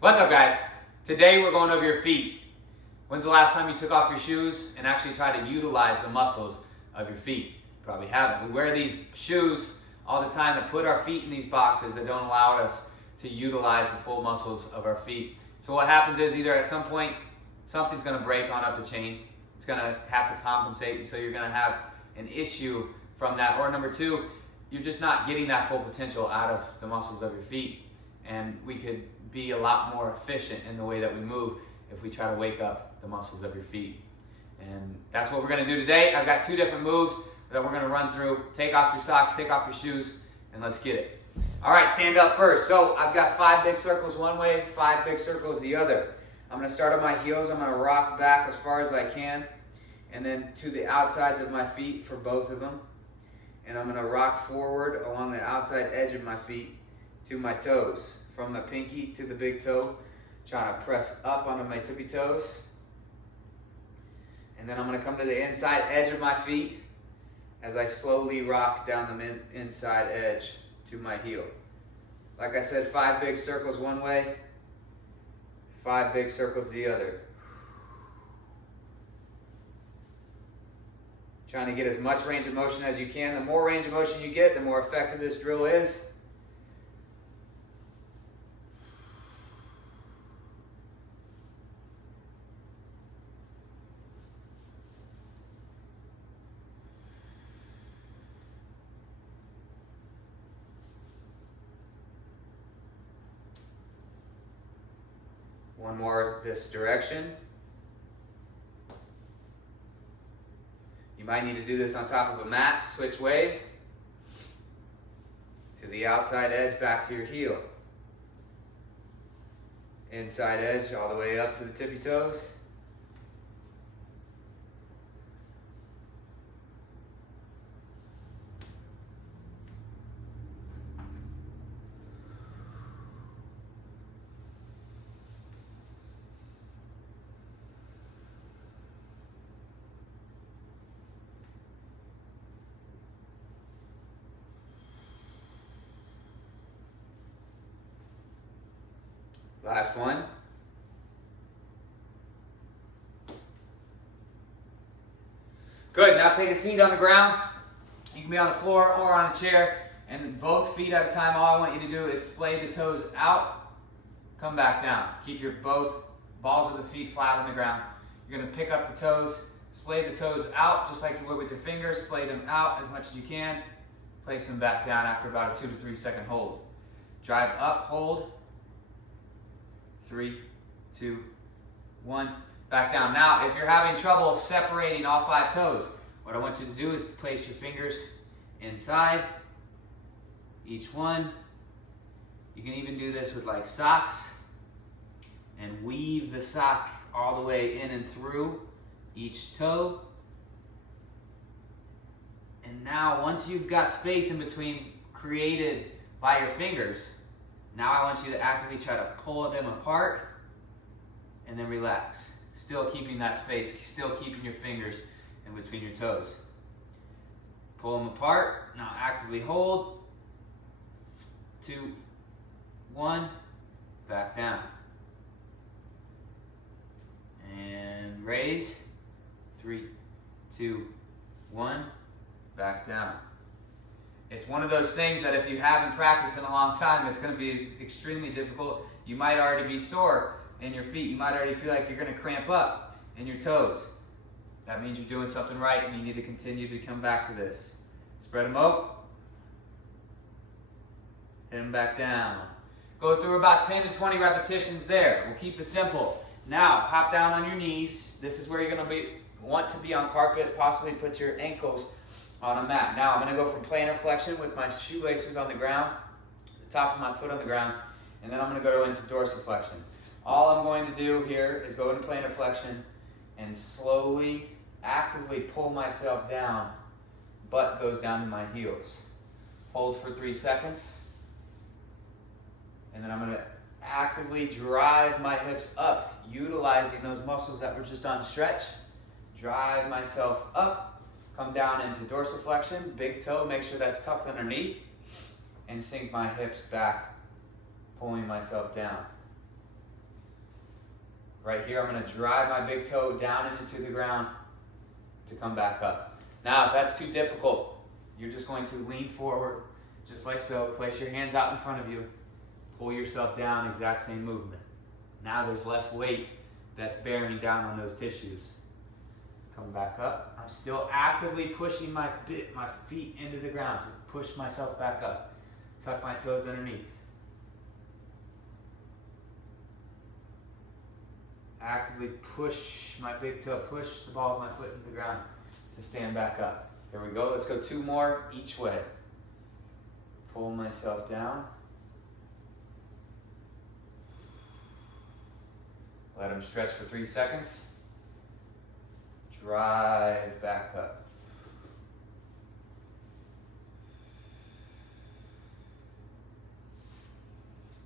What's up, guys? Today we're going over your feet. When's the last time you took off your shoes and actually tried to utilize the muscles of your feet? You probably haven't. We wear these shoes all the time that put our feet in these boxes that don't allow us to utilize the full muscles of our feet. So what happens is either at some point something's going to break on up the chain. It's going to have to compensate, and so you're going to have an issue from that. Or number two, you're just not getting that full potential out of the muscles of your feet. And we could be a lot more efficient in the way that we move if we try to wake up the muscles of your feet. And that's what we're going to do today. I've got two different moves that we're going to run through. Take off your socks, take off your shoes, and let's get it. All right, stand up first. So I've got 5 big circles one way, 5 big circles the other. I'm going to start on my heels. I'm going to rock back as far as I can, and then to the outsides of my feet for both of them. And I'm going to rock forward along the outside edge of my feet to my toes. From the pinky to the big toe, trying to press up onto my tippy toes. And then I'm going to come to the inside edge of my feet as I slowly rock down the inside edge to my heel. Like I said, 5 big circles one way, 5 big circles the other. Trying to get as much range of motion as you can. The more range of motion you get, the more effective this drill is. One more this direction. You might need to do this on top of a mat. Switch ways. To the outside edge, back to your heel. Inside edge all the way up to the tippy toes. Last one. Good, now take a seat on the ground. You can be on the floor or on a chair, and both feet at a time. All I want you to do is splay the toes out, come back down. Keep your both balls of the feet flat on the ground. You're gonna pick up the toes, splay the toes out just like you would with your fingers, splay them out as much as you can, place them back down after about a 2 to 3 second hold. Drive up, hold. 3, 2, 1, back down. Now, if you're having trouble separating all 5 toes, what I want you to do is place your fingers inside each one. You can even do this with like socks and weave the sock all the way in and through each toe. And now, once you've got space in between created by your fingers, now I want you to actively try to pull them apart and then relax. Still keeping that space, still keeping your fingers in between your toes. Pull them apart, now actively hold. 2, 1, back down. And raise. 3, 2, 1, back down. It's one of those things that if you haven't practiced in a long time, it's going to be extremely difficult. You might already be sore in your feet. You might already feel like you're going to cramp up in your toes. That means you're doing something right, and you need to continue to come back to this. Spread them out. Hit them back down. Go through about 10 to 20 repetitions there. We'll keep it simple. Now, hop down on your knees. This is where you're going to want to be on carpet. Possibly put your ankles on a mat. Now I'm going to go from plantar flexion with my shoelaces on the ground, the top of my foot on the ground, and then I'm going to go into dorsiflexion. All I'm going to do here is go into plantar flexion and slowly, actively pull myself down. Butt goes down to my heels. Hold for 3 seconds. And then I'm going to actively drive my hips up, utilizing those muscles that were just on stretch. Drive myself up. Come down into dorsiflexion, big toe, make sure that's tucked underneath, and sink my hips back, pulling myself down. Right here, I'm going to drive my big toe down and into the ground to come back up. Now, if that's too difficult, you're just going to lean forward, just like so. Place your hands out in front of you. Pull yourself down, exact same movement. Now there's less weight that's bearing down on those tissues. Come back up. I'm still actively pushing my feet into the ground to push myself back up. Tuck my toes underneath. Actively push my big toe, push the ball of my foot into the ground to stand back up. Here we go. Let's go 2 more each way. Pull myself down. Let them stretch for 3 seconds. Drive back up.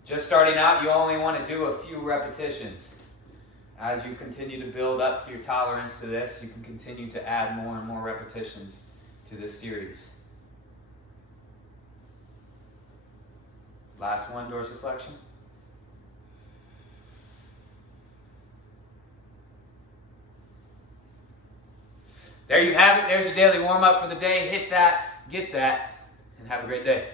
Just starting out, you only want to do a few repetitions. As you continue to build up to your tolerance to this, you can continue to add more and more repetitions to this series. Last one, dorsiflexion. There you have it. There's your daily warm-up for the day. Hit that, get that, and have a great day.